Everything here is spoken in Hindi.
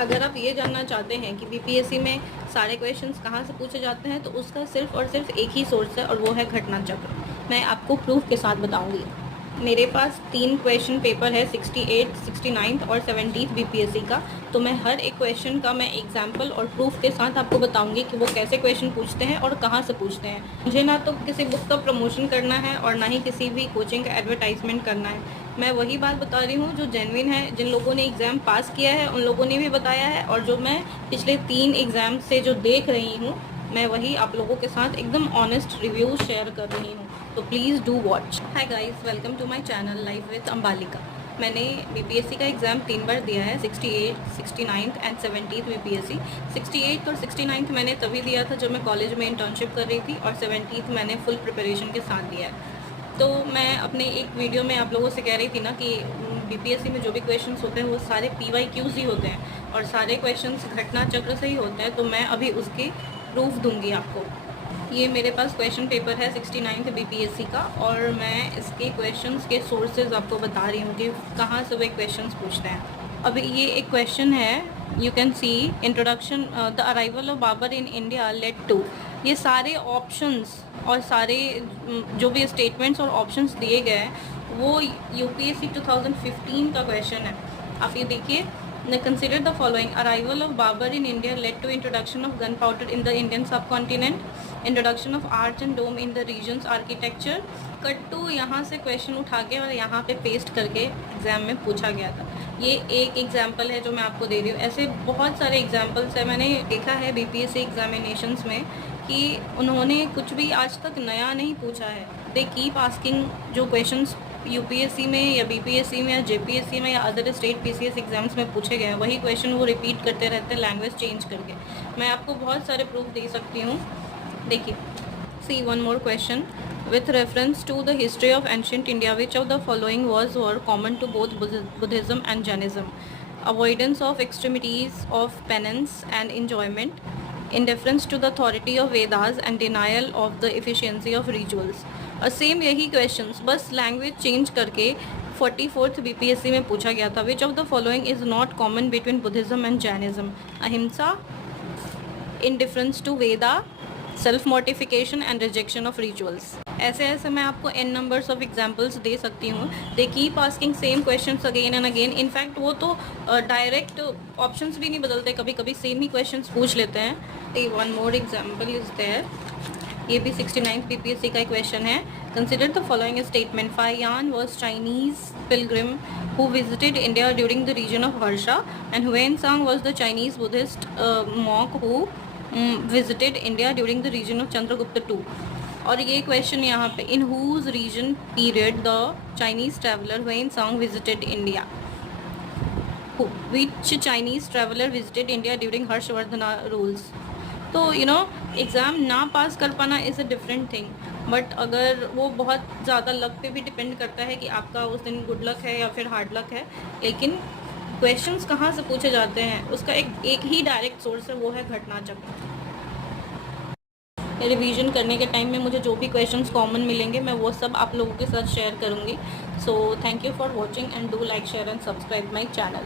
अगर आप ये जानना चाहते हैं कि बीपीएससी में सारे क्वेश्चंस कहाँ से पूछे जाते हैं, तो उसका सिर्फ और सिर्फ एक ही सोर्स है, और वो है घटना चक्र। मैं आपको प्रूफ के साथ बताऊंगी। मेरे पास 3 क्वेश्चन पेपर है, 68, 69 और 70 बीपीएससी का। तो मैं हर एक क्वेश्चन का मैं एग्जाम्पल और प्रूफ के साथ आपको बताऊंगी कि वो कैसे क्वेश्चन पूछते हैं और कहाँ से पूछते हैं। मुझे ना तो किसी बुक का प्रमोशन करना है और ना ही किसी भी कोचिंग का एडवर्टाइजमेंट करना है। मैं वही बात बता रही हूँ जो जेन्युइन है, जिन लोगों ने एग्ज़ाम पास किया है उन लोगों ने भी बताया है, और जो मैं पिछले 3 एग्ज़ाम से जो देख रही हूँ, मैं वही आप लोगों के साथ एकदम ऑनेस्ट रिव्यू शेयर कर रही हूँ। तो please do watch. Hi guys, welcome to my channel life with Ambalika. मैंने बीपीएससी का एग्ज़ाम 3 बार दिया है, 68, 69 एंड 70 बीपीएससी। 68 और 69 मैंने तभी दिया था जब मैं कॉलेज में इंटर्नशिप कर रही थी, और 70 मैंने फुल प्रिपरेशन के साथ दिया है। तो मैं अपने एक वीडियो में आप लोगों से कह रही थी ना कि बीपीएससी में जो भी क्वेश्चंस होते हैं वो सारे पीवाईक्यूज ही होते हैं, और सारे क्वेश्चंस घटना चक्र से ही होते हैं। तो मैं अभी उसके प्रूफ दूंगी आपको। ये मेरे पास क्वेश्चन पेपर है 69 बीपीएससी का, और मैं इसके क्वेश्चंस के सोर्सेज आपको बता रही हूँ कि कहाँ से वे क्वेश्चंस पूछते हैं। अभी ये एक क्वेश्चन है, you can see introduction the arrival of Babar in India led to. ये सारे ऑप्शंस और सारे जो भी स्टेटमेंट्स और ऑप्शंस दिए गए हैं वो यूपीएससी 2015 का क्वेश्चन है। आप ये देखिए, consider the following. Arrival of Babar in India led to introduction of gunpowder in the Indian subcontinent, introduction of arch and dome in the region's architecture. कट्टू यहाँ से क्वेश्चन उठा के और यहाँ पे पेस्ट करके एग्जाम में पूछा गया था। ये एक एग्जाम्पल है जो मैं आपको दे रही हूँ। ऐसे बहुत सारे एग्जाम्पल्स है, मैंने देखा है बीपीएससी एग्जामिनेशंस में कि उन्होंने कुछ भी आज तक नया नहीं पूछा है। दे कीप आस्किंग जो क्वेश्चंस यूपीएससी में या बीपीएससी में या जेपीएससी में या अदर स्टेट पीसीएस एग्जाम्स में पूछे गए हैं, वही क्वेश्चन वो रिपीट करते रहते हैं लैंग्वेज चेंज करके। मैं आपको बहुत सारे प्रूफ दे सकती हूँ। देखिए, see one more question. With reference to the history of ancient India, which of the following was or common to both Buddhism and Jainism? Avoidance of extremities of penance and enjoyment, indifference to the authority of Vedas, and denial of the efficiency of rituals. Same यही क्वेश्चंस बस लैंग्वेज चेंज करके 44th बीपीएससी में पूछा गया था। Which of the following is not common between Buddhism and Jainism? Ahimsa, indifference to Veda, self mortification and rejection of rituals. ऐसे ऐसे मैं आपको n नंबर्स ऑफ एग्जांपल्स दे सकती हूँ। They keep asking same questions again and again. In fact वो तो डायरेक्ट ऑप्शंस भी नहीं बदलते, कभी कभी सेम ही क्वेश्चंस पूछ लेते हैं। One more example is there. ये भी 69 बीपीएससी का क्वेश्चन है। Consider the following statement. Fahien was Chinese pilgrim who visited India during the region of Harsha, and Huansang was the Chinese Buddhist monk who visited India during the region of Chandragupta II. और ये क्वेश्चन यहाँ पे, इन whose region period the Chinese traveler Huansang visited India? Which Chinese traveler visited India during Harshvardhana rules? तो एग्ज़ाम ना पास कर पाना is a different thing, but अगर वो बहुत ज़्यादा लक पे भी डिपेंड करता है कि आपका उस दिन गुड लक है या फिर हार्ड लक है। लेकिन क्वेश्चंस कहाँ से पूछे जाते हैं उसका एक ही डायरेक्ट सोर्स है, वो है घटना चक्र। रिवीजन करने के टाइम में मुझे जो भी क्वेश्चंस कॉमन मिलेंगे मैं वो सब आप लोगों के साथ शेयर करूँगी। So thank you for watching and do like, share and subscribe my channel.